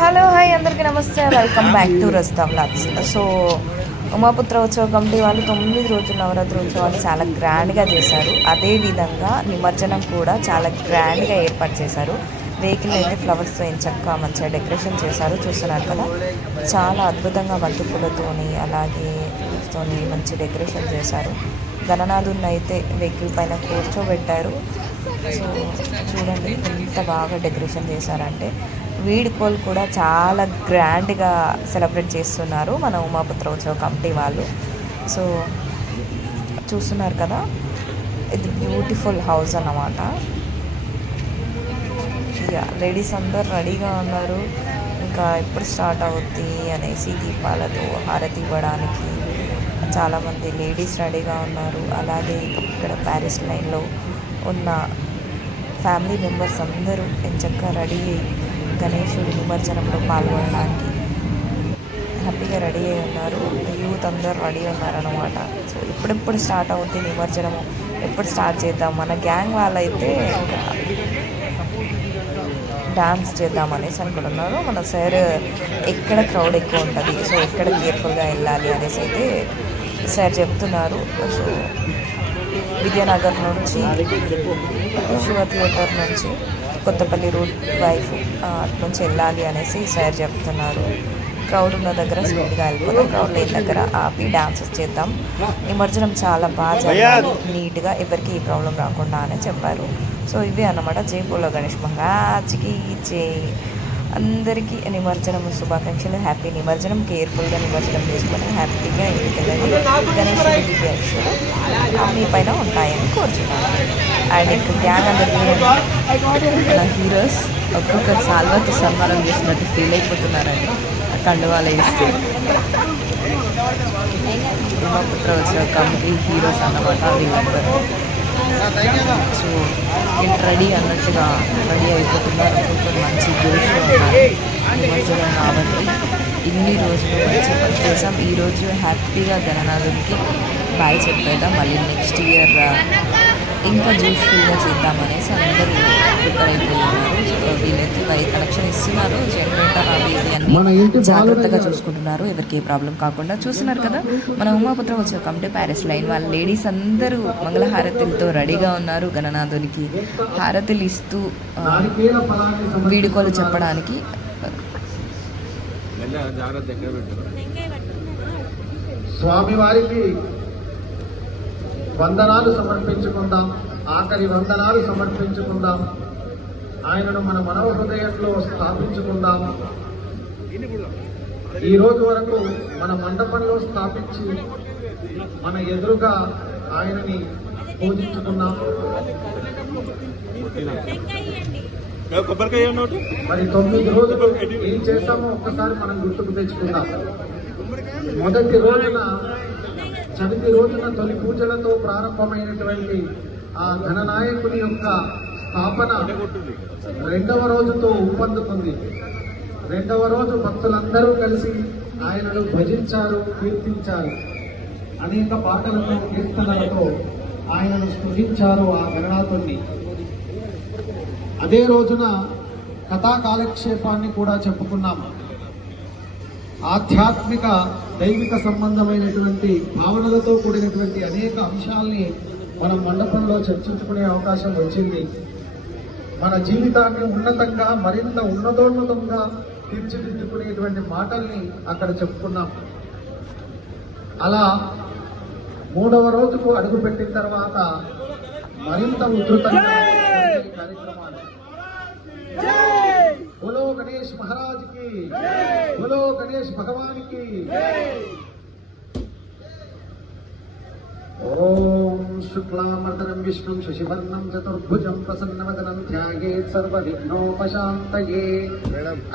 Hello hi అందరికీ నమస్తే. Welcome back to Rasta vlogs so Umaputra ఉత్సవ కమిటీ వాళ్ళు తొమ్మిది రోజుల నవరాత్రి ఉత్సవాలు చాలా గ్రాండ్గా చేశారు. అదేవిధంగా నిమజ్జనం కూడా చాలా గ్రాండ్గా ఏర్పాటు చేశారు. వెహికల్ అయితే ఫ్లవర్స్తో చక్కగా మంచిగా డెకరేషన్ చేశారు. చూస్తున్నారు కదా? చాలా అద్భుతంగా బంతిపూలతోని అలాగే తోని మంచి డెకరేషన్ చేశారు. గణనాథుని అయితే వెహికల్ పైన కూర్చోబెట్టారు. సో చూడండి ఎంత బాగా డెకరేషన్ చేశారంటే వీడ్కోలు కూడా చాలా గ్రాండ్గా సెలబ్రేట్ చేస్తున్నారు మన ఉమాపుత్ర ఉత్సవ కమిటీ వాళ్ళు. సో చూస్తున్నారు కదా? ఇది బ్యూటిఫుల్ హౌస్ అన్నమాట. ఇక లేడీస్ అందరు రెడీగా ఉన్నారు. ఇంకా ఎప్పుడు స్టార్ట్ అవుద్ది అనేసి దీపాలతో హారతి ఇవ్వడానికి చాలామంది లేడీస్ రెడీగా ఉన్నారు. అలాగే ఇక్కడ ప్యారిస్ లైన్లో ఉన్న ఫ్యామిలీ మెంబర్స్ అందరూ ఎంచక్కా రెడీ అయ్యి గణేశుడి నిమజ్జనంలో పాల్గొనడానికి హ్యాపీగా రెడీ అయి ఉన్నారు. యూత్ అందరు రెడీ ఉన్నారనమాట సో ఎప్పుడెప్పుడు స్టార్ట్ అవుతుంది నిమజ్జనము ఎప్పుడు స్టార్ట్ చేద్దాం? మన గ్యాంగ్ వాళ్ళైతే ఇంకా డ్యాన్స్ చేద్దాం అనేసి అనుకుంటున్నారు. మన సార్ ఎక్కడ క్రౌడ్ ఎక్కువ ఉంటుంది? సో ఎక్కడ కేర్ఫుల్గా వెళ్ళాలి అనేసి అయితే సార్ చెప్తున్నారు. సో విద్యానగర్ నుంచి శివ థియేటర్ నుంచి కొత్తపల్లి రూట్ వైఫ్ అటు నుంచి వెళ్ళాలి అనేసి సార్ చెప్తున్నారు. క్రౌడ్ ఉన్న దగ్గర స్పీడ్గా వెళ్ళిపోతాం క్రౌడ్ లేని దగ్గర ఆపి డాన్సెస్ చేద్దాం. నిమజ్జనం చాలా బాగా జరగాలి నీట్గా ఎవరికి ఈ ప్రాబ్లం రాకుండా అని చెప్పారు. సో ఇవే అన్నమాట. జై పూల గణేష్ మహారాజ్కి జై. అందరికీ నిమజ్జనం శుభాకాంక్షలు. హ్యాపీ నిమజ్జనం కేర్ఫుల్గా నిమజ్జనం చేసుకొని హ్యాపీగా ఇంటికి వెళ్ళండి గణేషుడి దివ్యాక్షలు మీ పైన ఉంటాయని కోరుచున్నాను. అండ్ ఇంకా గ్యాంగ్ అందరికీ మన హీరోస్ ఒక్కొక్కరు సాల్వాతో సన్మానం చేసినట్టు ఫీల్ అయిపోతున్నారండి. కండువాలు వేస్తే. బ్రహ్మపుత్ర వచ్చిన కమిటీ హీరోస్ అన్నమాట వీళ్ళందరూ సో నేను రెడీ అన్నట్టుగా రెడీ అయిపోతున్నారు. కొంచెం మంచి జోష్ ఉన్నారు. కాబట్టి ఇన్ని రోజులు మంచి పని చేసాం ఈరోజు హ్యాపీగా గణనాథునికి బాయ్ చెప్పేద్దాం. మళ్ళీ నెక్స్ట్ ఇయర్ ఇంకా జూస్ఫుల్గా చేద్దామనేసి అందరూ ప్రిపేర్ అయిపోతున్నారు సో వీళ్ళైతే వై కలెక్షన్ ఇస్తున్నారు. జనరేటర్ అవి ఇవి అన్ని జాగ్రత్తగా చూసుకుంటున్నారు. ఎవరికి ఏ ప్రాబ్లం కాకుండా చూస్తున్నారు కదా. మన ఉమాపుత్ర వచ్చే కమిటీ ప్యారిస్ లైన్ వాళ్ళ లేడీస్ అందరూ మంగళహారతులతో రెడీగా ఉన్నారు. గణనాథునికి హారతులు ఇస్తూ వీడుకోలు చెప్పడానికి. స్వామివారికి వందనాలు సమర్పించుకుందాం. ఆఖరి వందనాలు సమర్పించుకుందాం. ఆయనను మన మనోహృదయంలో స్థాపించుకుందాం. ఈ రోజు వరకు మన మండపంలో స్థాపించి మన ఎదురుగా ఆయనని పూజించుకున్నాం. మరి తొమ్మిది రోజులు ఏం చేశామో ఒక్కసారి మనం గుర్తుకు తెచ్చుకుందాం. మొదటి రోజున చవితి రోజున తొలి పూజలతో ప్రారంభమైనటువంటి ఆ ఘననాయకుని యొక్క స్థాపన రెండవ రోజుతో ఉప్పందుకుంది రెండవ రోజు భక్తులందరూ కలిసి ఆయనను భజించారు కీర్తించారు. అనేక పాటలతో కీర్తనలతో ఆయనను స్తుతించారు ఆ గణనాథుణ్ణి అదే రోజున కథా కాలక్షేపాన్ని కూడా చెప్పుకున్నాము ఆధ్యాత్మిక దైవిక సంబంధమైనటువంటి భావనలతో కూడినటువంటి అనేక అంశాల్ని మనం మండపంలో చర్చించుకునే అవకాశం వచ్చింది. మన జీవితాన్ని ఉన్నతంగా మరింత ఉన్నతోన్నతంగా తీర్చిదిద్దుకునేటువంటి మాటల్ని అక్కడ చెప్పుకున్నాం. అలా మూడవ రోజుకు అడుగుపెట్టిన తర్వాత మరింత ఉధృతంగా కార్యక్రమాలు. బోలో గణేష్ మహారాజ్ बोलो गणेश भगवान की। ओम शुक्लामर्दनम विष्णु शशिवर्णम चतुर्भुज प्रसन्न वदनम ध्याये सर्वघ्नोपात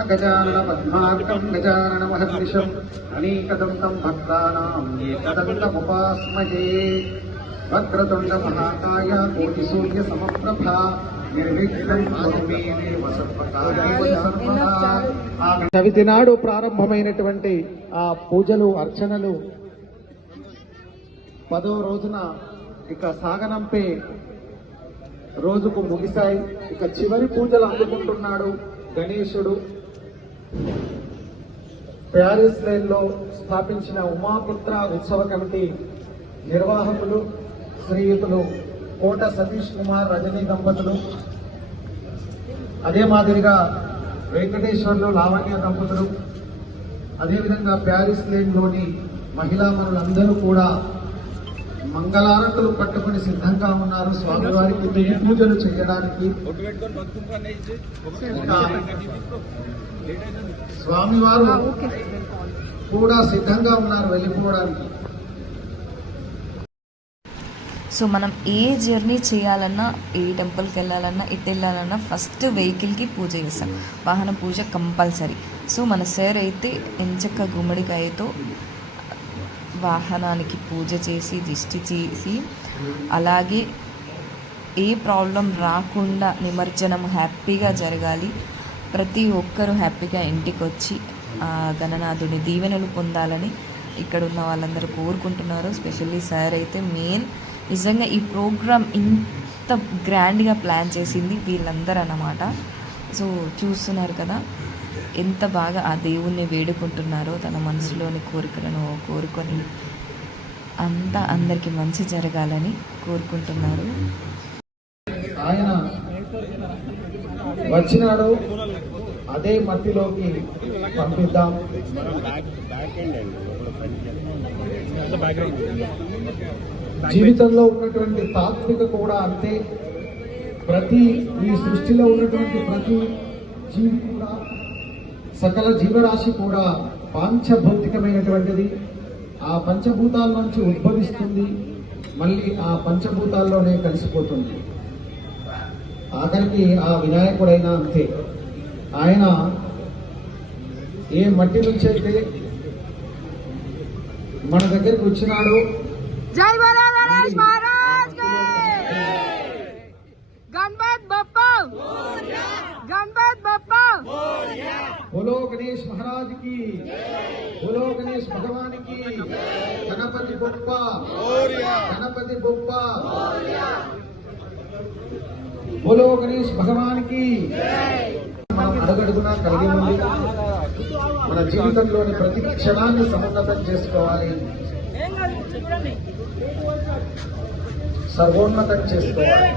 अगजानन पद्माकम गजानन महर्निशम अनेकदंतम भक्तानामुपास्महे वक्रतुंड महाकाय कोटिसूर्य समप्रभा చవితి నాడు ప్రారంభమైనటువంటి ఆ పూజలు అర్చనలు పదో రోజున ఇక సాగనంపే రోజుకు ముగిశాయి. ఇక చివరి పూజలు అందుకుంటున్నాడు గణేశుడు. ప్యారిస్ లైన్లో స్థాపించిన ఉమాపుత్ర ఉత్సవ కమిటీ నిర్వాహకులు శ్రీయుతులు కోట సతీష్ కుమార్ రజనీ దంపతులు. అదే మాదిరిగా వెంకటేశ్వర్లు లావణ్య దంపతులు. అదేవిధంగా ప్యారిస్ లేన్లోని మహిళా మనులందరూ కూడా మంగళారతులు పట్టుకుని సిద్ధంగా ఉన్నారు. స్వామివారికి దేవి పూజలు చేయడానికి. స్వామివారు కూడా సిద్ధంగా ఉన్నారు వెళ్ళిపోవడానికి. సో మనం ఏ జర్నీ చేయాలన్నా ఏ టెంపుల్కి వెళ్ళాలన్నా ఎటు వెళ్ళాలన్నా ఫస్ట్ వెహికల్కి పూజ చేస్తాం. వాహన పూజ కంపల్సరీ. సో మన సార్ అయితే ఎంచక్క గుమ్మడికాయతో వాహనానికి పూజ చేసి దిష్టి చేసి అలాగే ఏ ప్రాబ్లం రాకుండా నిమజ్జనం హ్యాపీగా జరగాలి. ప్రతి ఒక్కరూ హ్యాపీగా ఇంటికి వచ్చి గణనాథుని దీవెనలు పొందాలని ఇక్కడ ఉన్న వాళ్ళందరూ కోరుకుంటున్నారు. స్పెషల్లీ సార్ అయితే మెయిన్ నిజంగా ఈ ప్రోగ్రామ్ ఇంత గ్రాండ్గా ప్లాన్ చేసింది వీళ్ళందరూ అన్నమాట సో చూస్తున్నారు కదా ఎంత బాగా ఆ దేవుణ్ణి వేడుకుంటున్నారో తన మనసులోని కోరికలను కోరుకొని అంతా అందరికీ మంచి జరగాలని కోరుకుంటున్నారు. ఆయన వచ్చినాడు అదే మట్టిలోకి పంపిద్దాం. జీవితంలో ఉన్నటువంటి తాత్విక కూడా అంతే. ప్రతి ఈ సృష్టిలో ఉన్నటువంటి ప్రతి జీవి కూడా సకల జీవరాశి కూడా పాంచభౌతికమైనటువంటిది. ఆ పంచభూతాల నుంచి ఉద్భవిస్తుంది మళ్ళీ ఆ పంచభూతాల్లోనే కలిసిపోతుంది. ఆఖరికి ఆ వినాయకుడైనా అంతే. ఆయన ఏ మట్టి నుంచి అయితే మన దగ్గరికి వచ్చినాడు जय గణేష్ మహారాజ్కి బోలో గణేష్ భగవాన్కి గణపతి గొప్ప గణపతి గొప్ప బోలో గణేష్ భగవాన్కి మనం అడుగడుగునా కలిగి ఉంది మన జీవితంలోని ప్రతి క్షణాన్ని సమున్నతం చేసుకోవాలి. సర్వోన్నతం చేసుకోవాలి.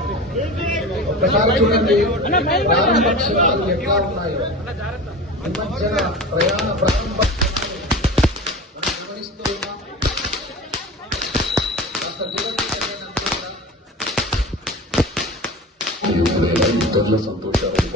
ఒక్కసారి చూడండి ఎట్లా ఉన్నాయో? నిమజ్జన ప్రయాణ ప్రారంభ క్షణాలు గమనిస్తూ ఉన్నాం కాస్త దూరం ఇతరుల సంతోషాలను